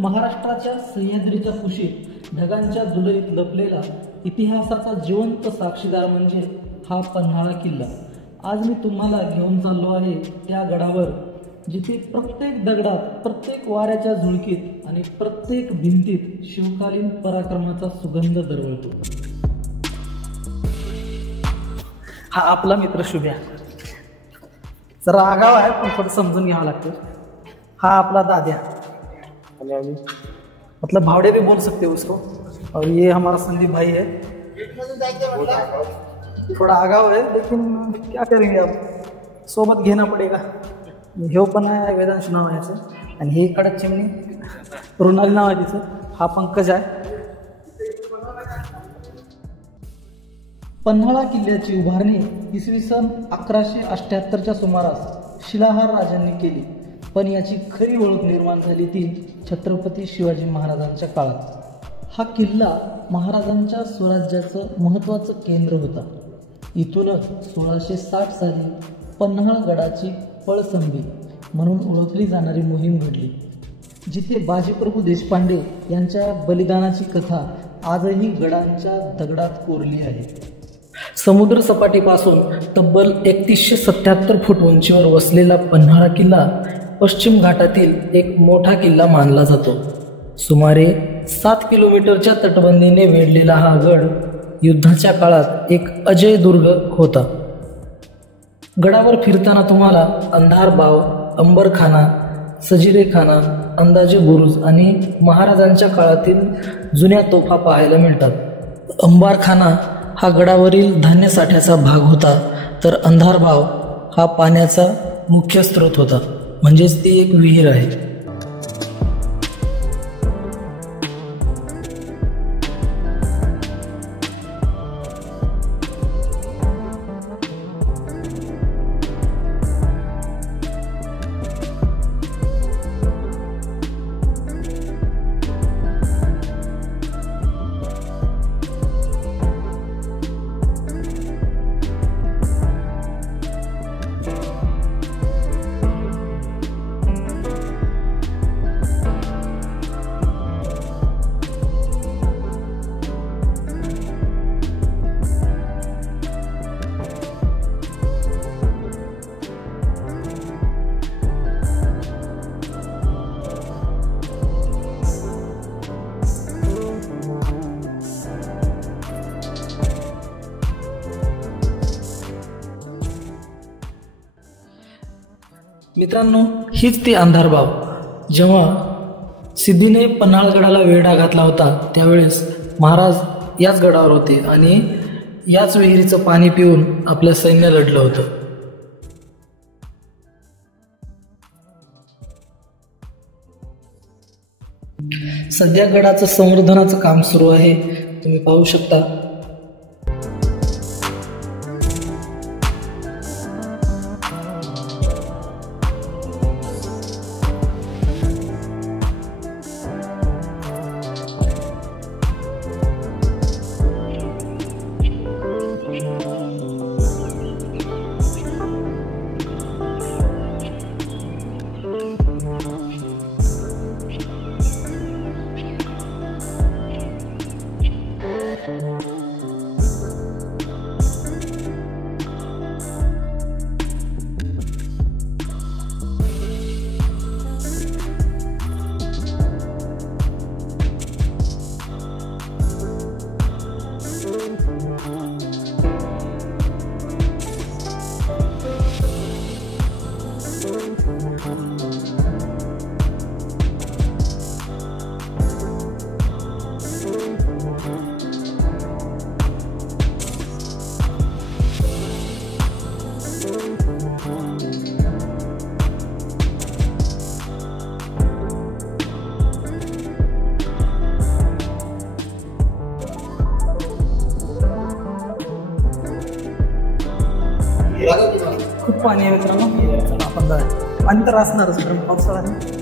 महाराष्ट्राच्या सह्याद्रीच्या कुशीत ढगांच्या दुलईत लपलेला इतिहासाचा जिवंत साक्षीदार म्हणजे हा पन्हाळा किल्ला। आज मी तुम्हाला घेऊन चाललो आहे त्या गडावर जिथे प्रत्येक दगडात, प्रत्येक वाऱ्याच्या झुळकीत आणि प्रत्येक भिंतीत शिवकालीन पराक्रमाचा सुगंध दरवळतो। हा आपला मित्र शुभ्या, जरा आगाव आहे पण थोडं समजून घ्यावं लागतं। हा अपना दादिया, मतलब भावड़े भी बोल सकते हो उसको। और ये हमारा संदीप भाई है, थोड़ा आगाव है लेकिन क्या करेंगे, अब सोबत घेना पड़ेगा। ह्यो पण आहे वेदांश नाव आहे याचं, आणि ही कडक चिमणी रुणाली नाव आहे तिचं। हा पंकज आहे। पन्हाळा किल्ल्याची उभारणी इसवी सन 1178च्या सुमारास शिलाहार राजांनी केली, पण याची खरी ओळख निर्माण झाली ती छत्रपती शिवाजी महाराजांच्या काळात। हा किल्ला महाराजांच्या स्वराज्याचं महत्त्वाचं केंद्र होता। इथूनच 1660 साली पन्हाळगडाची पळसंबी म्हणून ओळखली जाणारी मोहीम घडली, जिथे बाजीप्रभू देशपांडे यांच्या बलिदानाची कथा आजही गडांच्या दगडात कोरली आहे। समुद्र सपाटीपासून तब्बल 3177 फूट उंचीवर वसलेला पन्हाळा किल्ला पश्चिम घाटातील एक मोठा किल्ला मानला जातो। सुमारे 7 किलोमीटरच्या तटबंदीने वेढलेला हा गड युद्धाच्या काळात एक अजय दुर्ग होता। गडावर फिरताना तुम्हाला अंधार बाव, अंबरखाना, सजिरेखाना, अंदाजे बुरुज आणि महाराजांच्या काळातील जुन्या तोफा पाहायला मिळतात। अंबारखाना हा गडावरील धान्य साठ्याचा भाग होता, तर अंधारभाव हा पाण्याचा मुख्य स्रोत होता, म्हणजेच ती एक विहीर आहे। मित्रांनो, हीच ती अंधारबाव। जेव्हा सिद्धीने पन्हाळगडाला वेढा घातला होता त्यावेळेस महाराज याच गडावर होते आणि याच विहिरीचं पाणी पिऊन आपलं सैन्य लढलं होतं। सध्या गडाचं संवर्धनाचं काम सुरू आहे, तुम्ही पाहू शकता। खूप पाणी आहे मित्रांनो, आपण पाणी तर असणारच कारण पावसाळा आहे।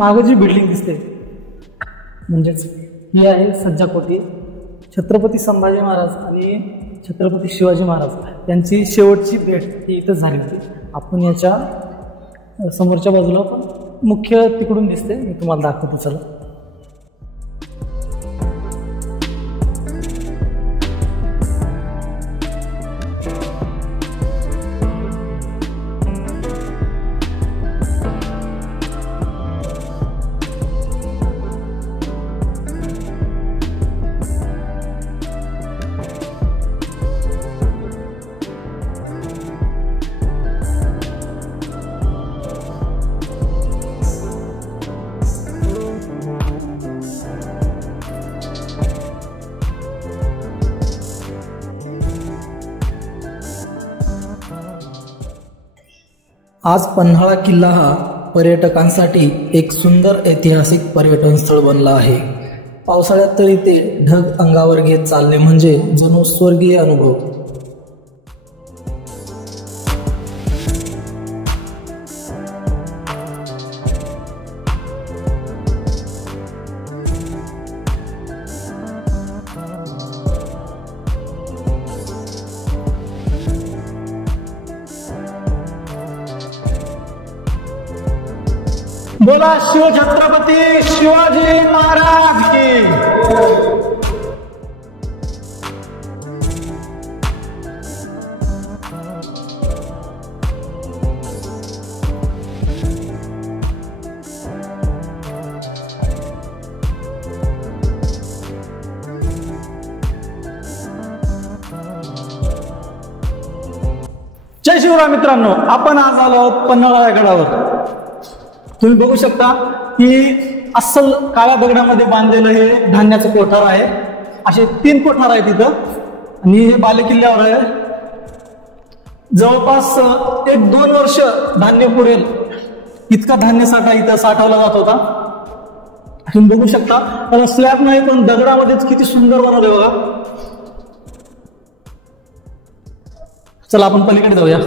मागे जी बिल्डिंग दिसते म्हणजेच ही आहे सज्जा कोठी. छत्रपती संभाजी महाराज आणि छत्रपती शिवाजी महाराज यांची शेवटची भेट ही इथं झाली होती. आपण याच्या समोरच्या बाजूला पण मुख्य तिकडून दिसते, मी तुम्हाला दाखवतो चला. आज पन्हाळा किल्ला हा पर्यटकांसाठी एक सुंदर ऐतिहासिक पर्यटन स्थळ बनला आहे. पावसाळ्यात तर इथे ढग अंगावर घेत चालणे म्हणजे जणू स्वर्गीय अनुभव. बोला शिवछत्रपती शिवाजी महाराज की. जय शिवराय मित्रांनो, आपण आज आलो आहोत पन्हाळा या गडावर. तुम्ही बघू शकता की अस्सल काळ्या दगडामध्ये बांधलेलं हे धान्याचं कोठार आहे. असे 3 कोठार आहेत इथं आणि हे बालेकिल्ल्यावर आहे. जवळपास 1-2 वर्ष धान्य पुरेल इतका धान्य साठा इथं साठवला जात होता. तुम्ही बघू शकता त्याला स्लॅब नाही पण दगडामध्येच किती सुंदर बनवले बघा. चला आपण पलीकडे जाऊया.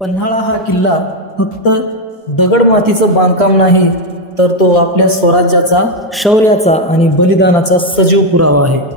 पन्हाळा हा किल्ला फक्त दगडमातीचं बांधकाम नाही तर तो आपल्या स्वराज्याचा, शौर्याचा आणि बलिदानाचा सजीव पुरावा आहे.